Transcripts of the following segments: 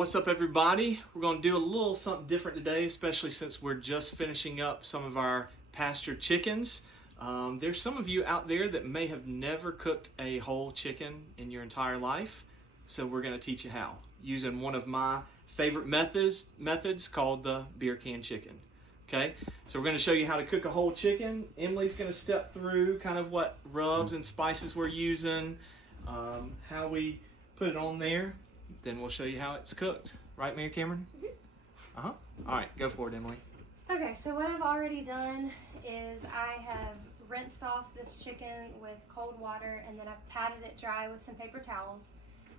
What's up, everybody? We're going to do a little something different today, especially since we're just finishing up some of our pastured chickens. There's some of you out there that may have never cooked a whole chicken in your entire life, so we're going to teach you how, using one of my favorite methods called the beer can chicken. Okay, so we're going to show you how to cook a whole chicken. Emily's going to step through kind of what rubs and spices we're using, how we put it on there. Then we'll show you how it's cooked. Right, Mary Cameron? Mm-hmm. All right, go for it, Emily. Okay, so what I've already done is I have rinsed off this chicken with cold water, and then I've patted it dry with some paper towels.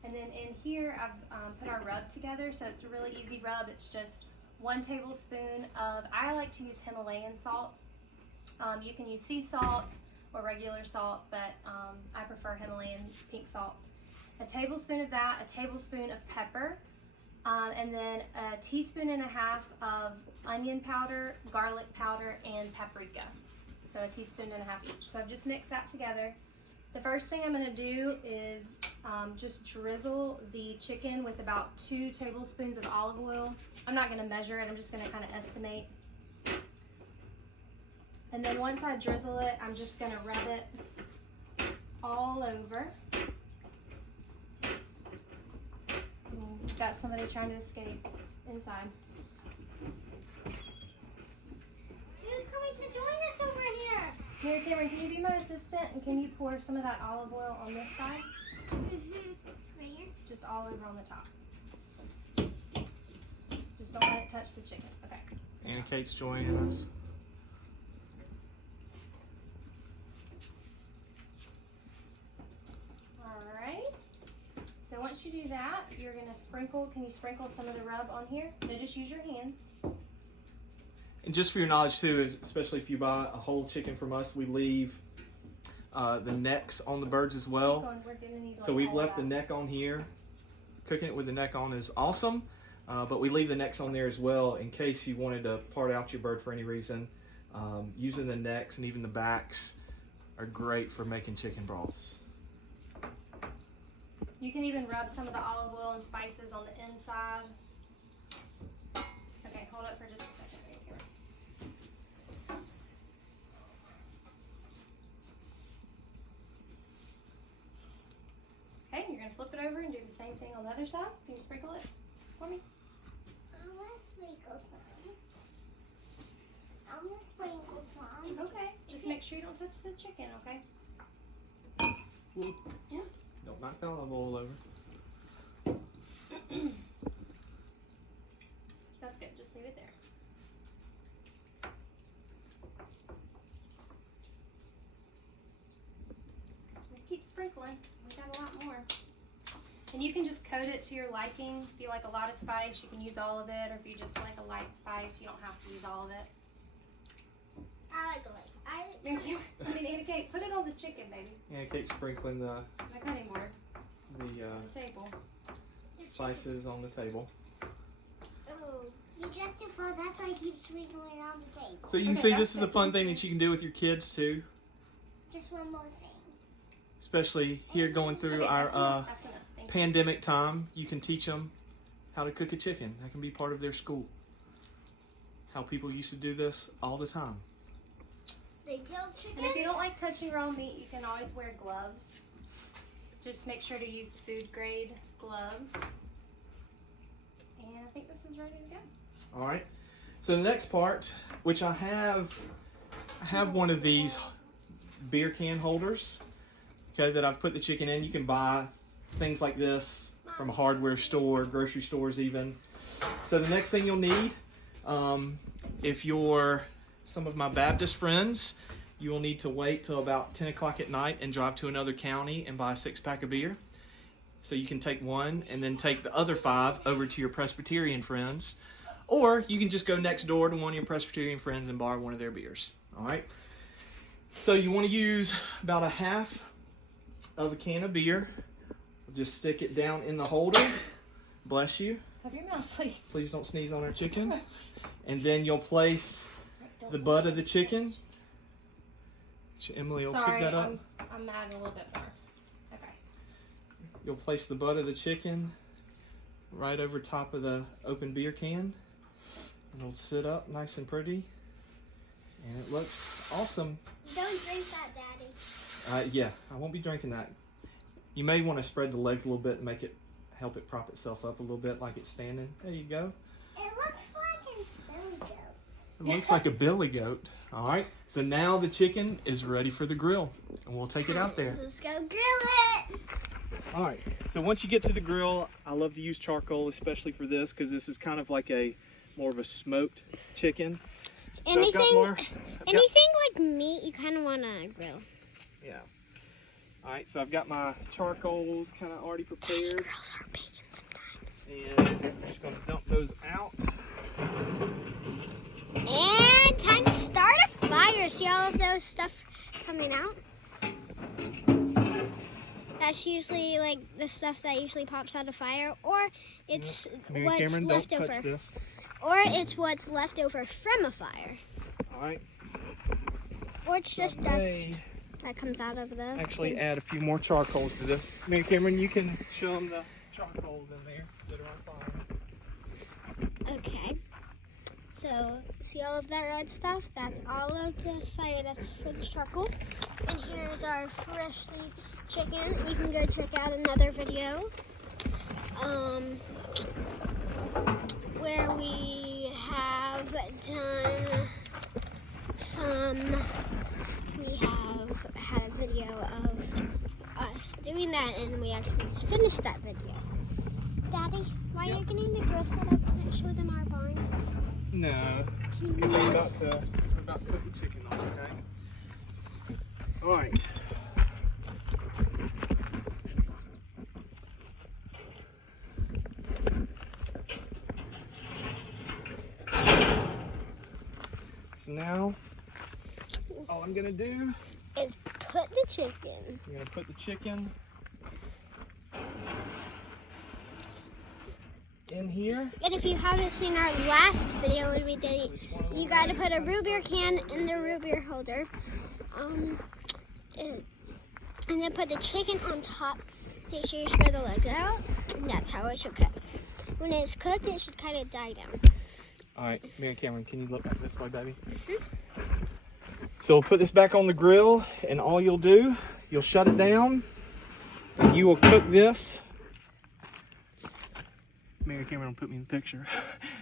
And then in here I've put our rub together, so it's a really easy rub. It's just 1 tablespoon of, I like to use Himalayan salt. You can use sea salt or regular salt, but I prefer Himalayan pink salt. A tablespoon of that, a tablespoon of pepper, and then a teaspoon and a half of onion powder, garlic powder, and paprika. So a teaspoon and a half each. So I've just mixed that together. The first thing I'm going to do is just drizzle the chicken with about 2 tablespoons of olive oil. I'm not going to measure it, I'm just going to kind of estimate. And then once I drizzle it, I'm just going to rub it all over. We've got somebody trying to escape inside. Who's coming to join us over here? Mary Cameron, can you be my assistant, and can you pour some of that olive oil on this side? Right here? Just all over on the top. Just don't let it touch the chicken. Okay. And Kate's joining us. Alright. So once you do that, you're going to sprinkle, can you sprinkle some of the rub on here? No, just use your hands. And just for your knowledge too, especially if you buy a whole chicken from us, we leave the necks on the birds as well. So we've left the neck on here. Cooking it with the neck on is awesome, but we leave the necks on there as well in case you wanted to part out your bird for any reason. Using the necks and even the backs are great for making chicken broths. You can even rub some of the olive oil and spices on the inside. Okay, hold it for just a second right here. Okay, you're going to flip it over and do the same thing on the other side. Can you sprinkle it for me? I want to sprinkle some. I'm going to sprinkle some. Okay, just make sure you don't touch the chicken, okay? Yeah. Don't knock the olive oil over. That's good, just leave it there. Keep sprinkling, we got a lot more. And you can just coat it to your liking. If you like a lot of spice, you can use all of it, or if you just like a light spice, you don't have to use all of it. I like it. I mean, Anna Kate, put it on the chicken, baby. Yeah, Kate's sprinkling the My cutting board, on the table. spices on the table. Oh, you justified. That's why I keep sprinkling on the table. So you can Okay, see that's this is a good. fun thing that you can do with your kids too, Just one more thing. especially here going through Okay, our that's enough. Thank you. pandemic time. You can teach them how to cook a chicken. That can be part of their school. How people used to do this all the time. They kill chickens. And if you don't like touching raw meat, you can always wear gloves. Just make sure to use food grade gloves. And I think this is ready to go. All right. So the next part, which I have one of these beer can holders, okay, that I've put the chicken in. You can buy things like this from a hardware store, grocery stores even. So the next thing you'll need, if you're some of my Baptist friends, you will need to wait till about 10 o'clock at night and drive to another county and buy a 6-pack of beer. So you can take one and then take the other 5 over to your Presbyterian friends. Or you can just go next door to one of your Presbyterian friends and borrow one of their beers. All right. So you want to use about a half of a can of beer. Just stick it down in the holder. Bless you. Cover your mouth, please. Please don't sneeze on our chicken. And then you'll place the butt of the chicken. Emily will pick that up. I'm adding a little bit more. Okay. You'll place the butt of the chicken right over top of the open beer can. It'll sit up nice and pretty, and it looks awesome. Don't drink that, Daddy. Yeah, I won't be drinking that. You may want to spread the legs a little bit and make it help it prop itself up a little bit like it's standing. There you go. It looks like a billy goat. It looks like a billy goat. All right, so now the chicken is ready for the grill, and we'll take it out there. Let's go grill it. All right, so once you get to the grill, I love to use charcoal, especially for this, because this is kind of like more of a smoked chicken. So Anything like meat, you kind of want to grill. Yeah. All right, so I've got my charcoals kind of already prepared. Girls are bacon sometimes. And I'm just going to dump those out. And time to start a fire. See all of those stuff coming out? That's usually like the stuff that usually pops out of fire, or it's what's left over. Or it's what's left over from a fire. All right. Or it's just dust that comes out of the Actually add a few more charcoals to this. Mary Cameron, you can show them the charcoals in there that are on fire. Okay. So, see all of that red stuff? That's all of the fire that's for the charcoal. And here's our freshly chicken. We can go check out another video where we have done we have had a video of us doing that, and we actually just finished that video. Daddy, while you're getting the grill set up, can I show them our barn? No. We're about to put the chicken on, okay? All right. So now, all I'm gonna do Is put the chicken. I'm gonna put the chicken in here. And if you haven't seen our last video when we did, you got to put a root beer can in the root beer holder, and then put the chicken on top. Make sure you spread the legs out, and that's how it should cook. When it's cooked, it should kind of die down. All right, Mary Cameron, can you look back this way, baby? So we'll put this back on the grill, and all you'll do, you'll shut it down, and you will cook this. Mary Cameron will put me in the picture.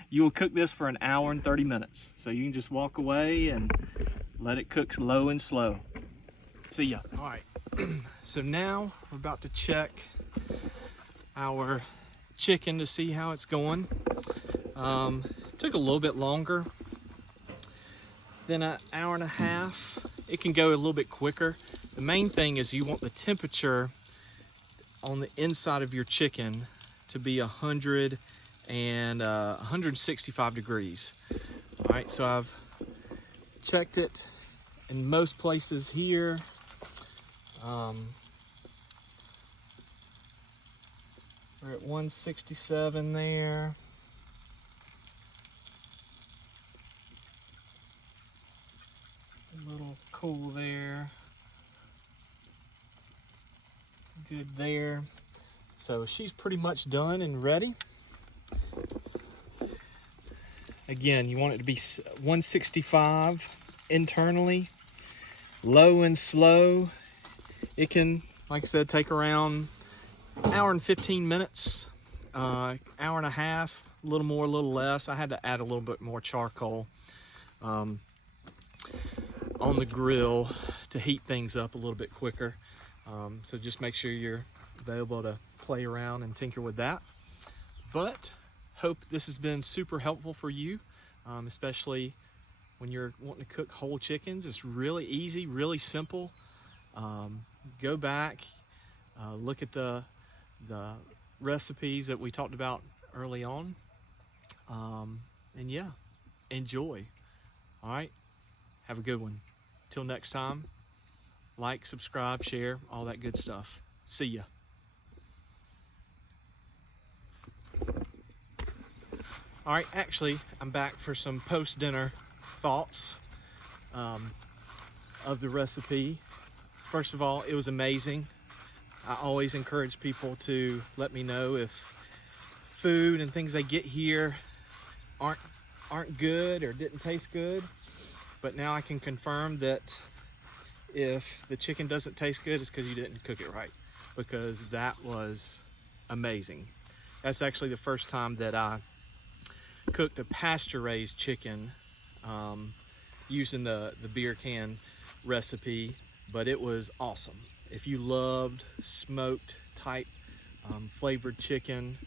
You will cook this for 1 hour and 30 minutes. So you can just walk away and let it cook low and slow. See ya. All right, so now we're about to check our chicken to see how it's going. Took a little bit longer than 1.5 hours. It can go a little bit quicker. The main thing is you want the temperature on the inside of your chicken to be 100 and 165 degrees. All right, so I've checked it in most places here. We're at 167 there. A little cool there. Good there. So she's pretty much done and ready. Again, you want it to be 165 internally, low and slow. It can, like I said, take around 1 hour and 15 minutes, 1.5 hours, a little more, a little less. I had to add a little bit more charcoal on the grill to heat things up a little bit quicker. So just make sure you're available to play around and tinker with that. But hope this has been super helpful for you, especially when you're wanting to cook whole chickens. It's really easy, really simple. Go back, look at the recipes that we talked about early on, and yeah, enjoy. All right, have a good one. Till next time, like, subscribe, share, all that good stuff. See ya. All right, actually, I'm back for some post-dinner thoughts of the recipe. First of all, it was amazing. I always encourage people to let me know if food and things they get here aren't good or didn't taste good. But now I can confirm that if the chicken doesn't taste good, it's because you didn't cook it right, because that was amazing. That's actually the first time that I cooked a pasture raised chicken using the beer can recipe, but it was awesome. If you loved smoked type flavored chicken,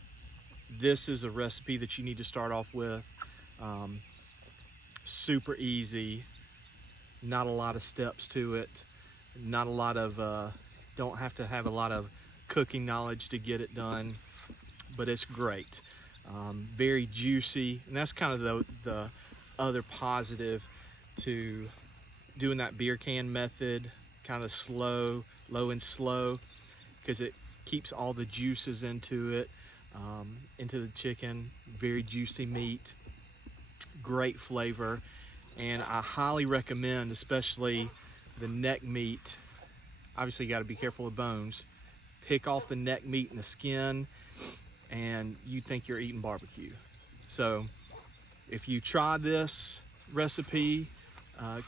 this is a recipe that you need to start off with. Super easy, not a lot of steps to it, not a lot of don't have to have a lot of cooking knowledge to get it done, but it's great. Very juicy, and that's kind of the other positive to doing that beer can method, kind of low and slow, because it keeps all the juices into it, into the chicken. Very juicy meat, great flavor, and I highly recommend, especially the neck meat. Obviously, you got to be careful with bones. Pick off the neck meat and the skin, and you think you're eating barbecue. So if you try this recipe,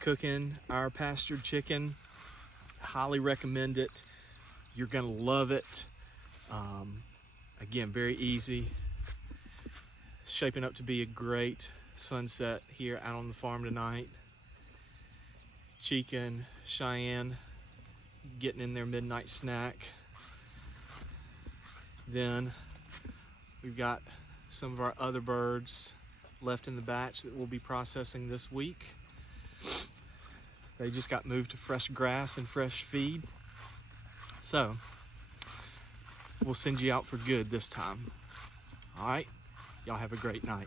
cooking our pastured chicken, highly recommend it. You're gonna love it. Again, very easy. It's shaping up to be a great sunset here out on the farm tonight. Chica and Cheyenne getting in their midnight snack. Then we've got some of our other birds left in the batch that we'll be processing this week. They just got moved to fresh grass and fresh feed. So we'll send you out for good this time. All right, y'all have a great night.